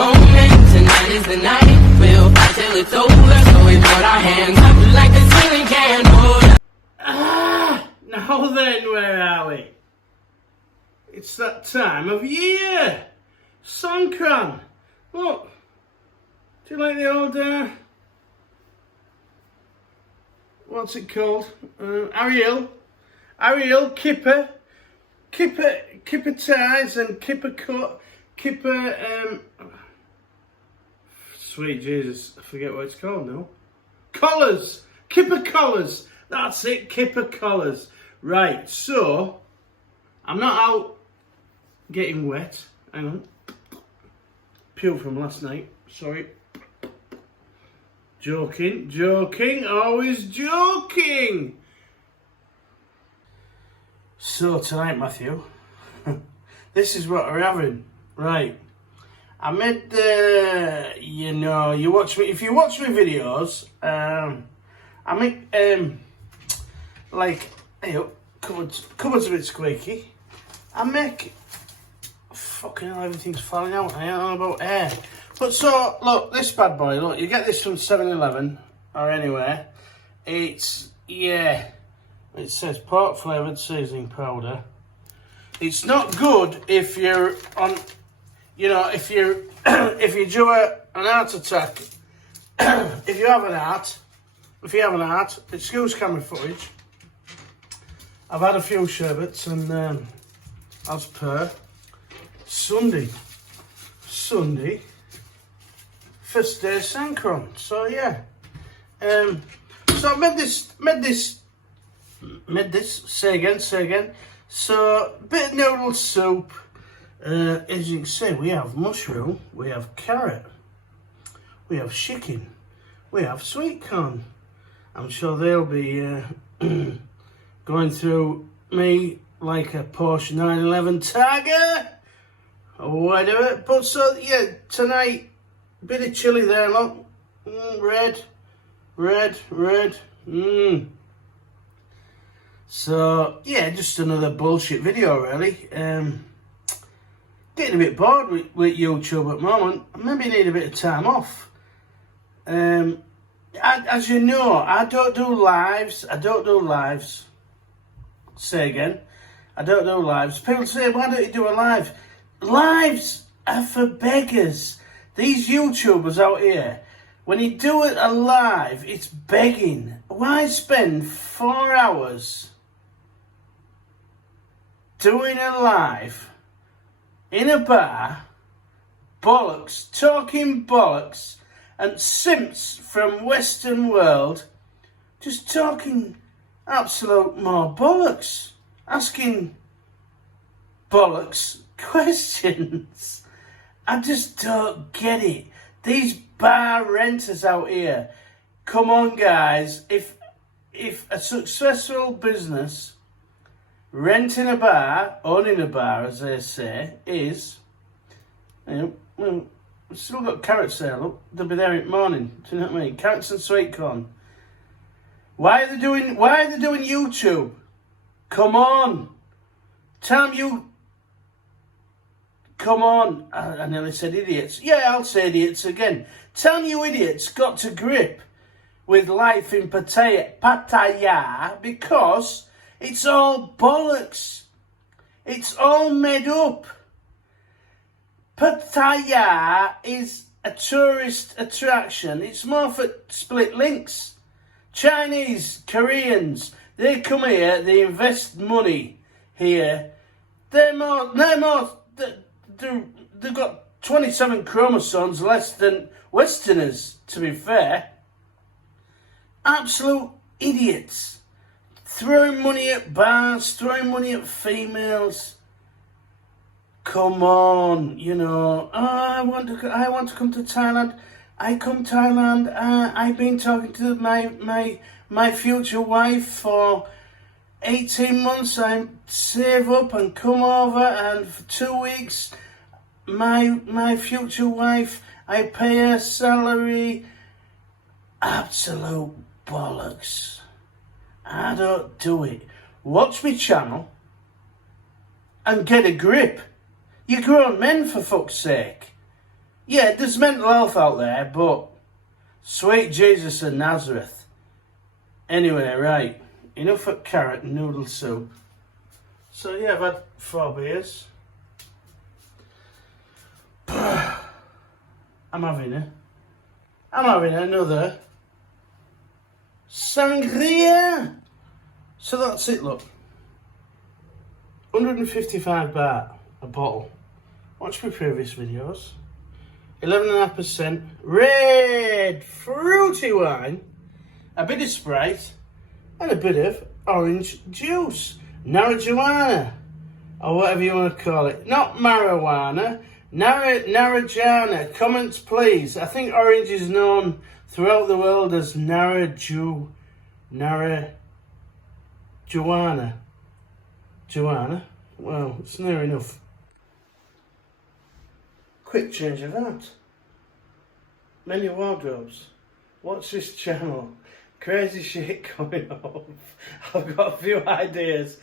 moment, tonight is the night. We'll fight till it's over, so we put our hands up like the ceiling can hold. Now then, where are we? It's that time of year! Songkran! Look, do you like the old, what's it called? Ariel, kipper ties and kipper cut, sweet Jesus, I forget what it's called now. Collars! Kipper collars! That's it, kipper collars. Right, so, I'm not out getting wet. Hang on. Pure from last night, sorry. Joking, always joking! So tonight, Matthew, this is what we're having. Right. I made the, you watch me, if you watch my videos, I make, like, hey up, cupboard's a bit squeaky. I make, fucking hell, everything's falling out. I don't know about air. But so, look, this bad boy, look, you get this from 7-Eleven or anywhere. It's, yeah, it says pork flavoured seasoning powder. It's not good if you're on, if you do an heart attack, if you have an heart, excuse camera footage. I've had a few sherbets and as per Sunday, first day Sangria. So yeah, so I made this, say again. So bit of noodle soup. As you can see, we have mushroom, we have carrot, we have chicken, we have sweet corn. I'm sure they'll be going through me like a Porsche 911 Tiger or whatever. But so yeah, tonight, bit of chilli there, look, red. So yeah, just another bullshit video really. Getting a bit bored with YouTube at the moment. Maybe need a bit of time off. As you know, I don't do lives. Say again. I don't do lives. People say, why don't you do a live? Lives are for beggars. These YouTubers out here, when you do it a live, it's begging. Why spend 4 hours doing a live in a bar, talking bollocks, and simps from Western world just talking absolute more bollocks, asking bollocks questions. I just don't get it. These bar renters out here, come on guys, if a successful business renting a bar, owning a bar as they say, is, we've still got carrots there, look, they'll be there in the morning, do you know what I mean? Carrots and sweet corn. Why are they doing YouTube? Come on. Come on. I nearly said idiots. Yeah, I'll say idiots again. Tell me you idiots got to grip with life in Pattaya because it's all bollocks. It's all made up. Pattaya is a tourist attraction. It's more for split links. Chinese, Koreans, they come here, they invest money here. They've got 27 chromosomes less than Westerners, to be fair. Absolute idiots. Throwing money at bars, throwing money at females. Come on, oh, I want to come to Thailand. I come to Thailand. I've been talking to my future wife for 18 months. I save up and come over, and for 2 weeks, my future wife, I pay her salary. Absolute bollocks. I don't do it. Watch me channel and get a grip. You're grown men, for fuck's sake. Yeah, there's mental health out there, but sweet Jesus of Nazareth. Anyway, right, enough of carrot and noodle soup. So yeah, I've had 4 beers. I'm having another sangria. So that's it, look. 155 baht a bottle. Watch my previous videos. 11.5% red fruity wine, a bit of Sprite, and a bit of orange juice. Marijuana, or whatever you want to call it. Not marijuana, Narajana. Comments, please. I think orange is known throughout the world as Narajuana. Joanna? Well, it's near enough. Quick change of heart. Many wardrobes. Watch this channel. Crazy shit coming up. I've got a few ideas.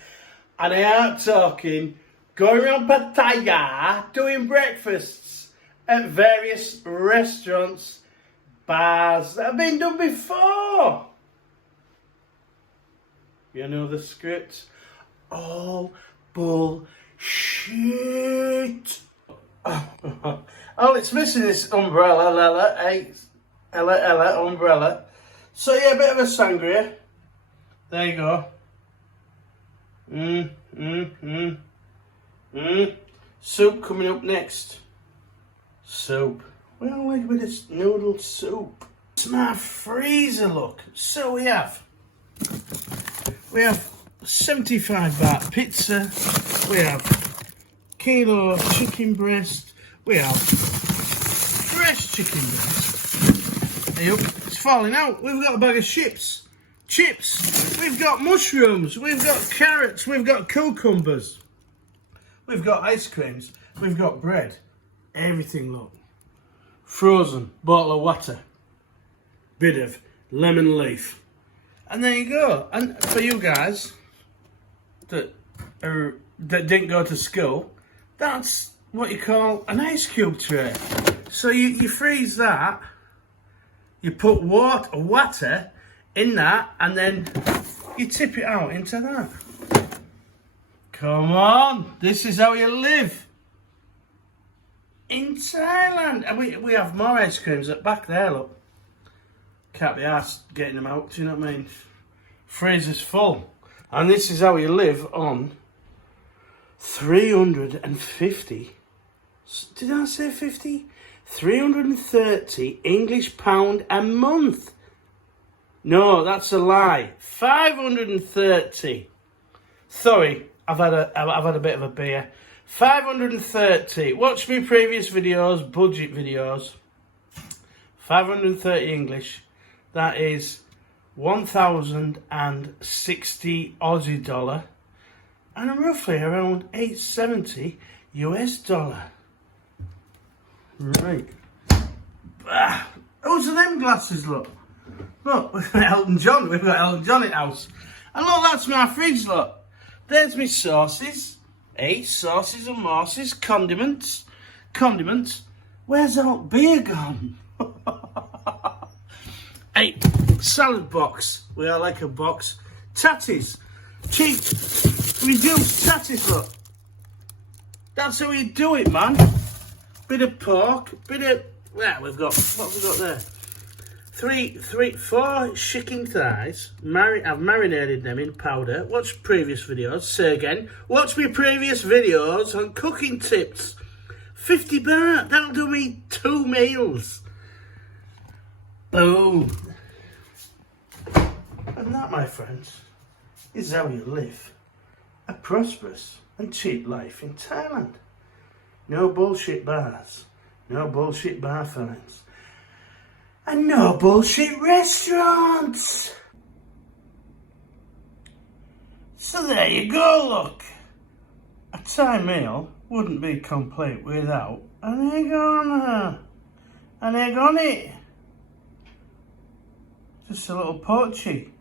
And I am talking going around Pattaya doing breakfasts at various restaurants, bars that have been done before. You know the script? All bullshit. Oh, it's missing this umbrella, Ella, umbrella. So yeah, a bit of a sangria. There you go. Soup coming up next. Soup. Well, like a bit of noodle soup. It's my freezer, look. So we have 75 baht pizza. We have kilo chicken breast. We have fresh chicken breast. Hey up, it's falling out. We've got a bag of chips. We've got mushrooms. We've got carrots. We've got cucumbers. We've got ice creams. We've got bread. Everything, look. Frozen. Bottle of water. Bit of lemon leaf. And there you go. And for you guys that didn't go to school, that's what you call an ice cube tray. So you freeze that, you put water in that, and then you tip it out into that. Come on, this is how you live in Thailand. And we have more ice creams at back there, look. Can't be asked getting them out, do you know what I mean? Freezer's full. And this is how you live on 350. Did I say 50? 330 English pound a month. No, that's a lie. 530. Sorry, I've had a bit of a beer. 530. Watch me previous videos, budget videos. 530 English. That is 1,060 Aussie dollar. And roughly around 870 US dollar. Right. Who's them glasses, look? Look, we've got Elton John. We've got Elton John in house. And look, that's my fridge, look. There's my sauces. Sauces and mosses. Condiments. Where's that beer gone? Hey, salad box. We are like a box. Tatties. Cheap. Reduced tatties, look. That's how you do it, man. Bit of pork, we've got, what have we got there? 4 chicken thighs. I've marinated them in powder. Watch previous videos. Say again. Watch me previous videos on cooking tips. 50 baht. That'll do me 2 meals. Boom. And that, my friends, is how you live a prosperous and cheap life in Thailand. No bullshit bars, no bullshit bar fines, and no bullshit restaurants. So there you go, look. A Thai meal wouldn't be complete without an egg on it. Just a little poachy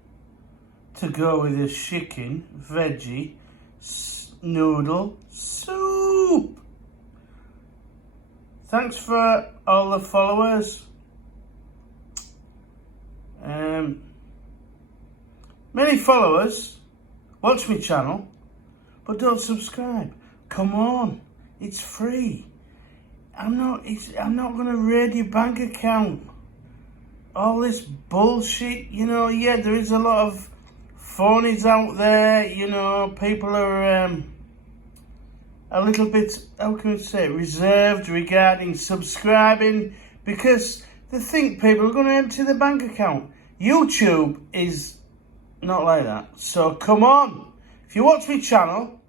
to go with the chicken, veggie, noodle soup. Thanks for all the followers. Many followers watch my channel, but don't subscribe. Come on, it's free. I'm not gonna raid your bank account. All this bullshit, you know. Yeah, there is a lot of phonies out there. You know, people are a little bit, how can I say, reserved regarding subscribing because they think people are going to empty their bank account. YouTube is not like that. So come on, if you watch my channel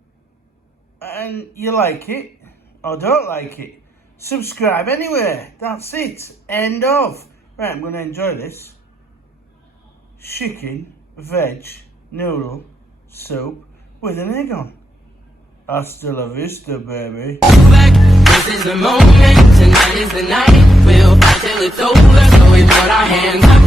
and you like it or don't like it, subscribe anyway. That's it. End of. Right, I'm going to enjoy this. Chicken, veg, noodle, soup with an egg on. Hasta la vista, baby. This is the moment, tonight is the night. We'll fight till it's over, so we put our hands up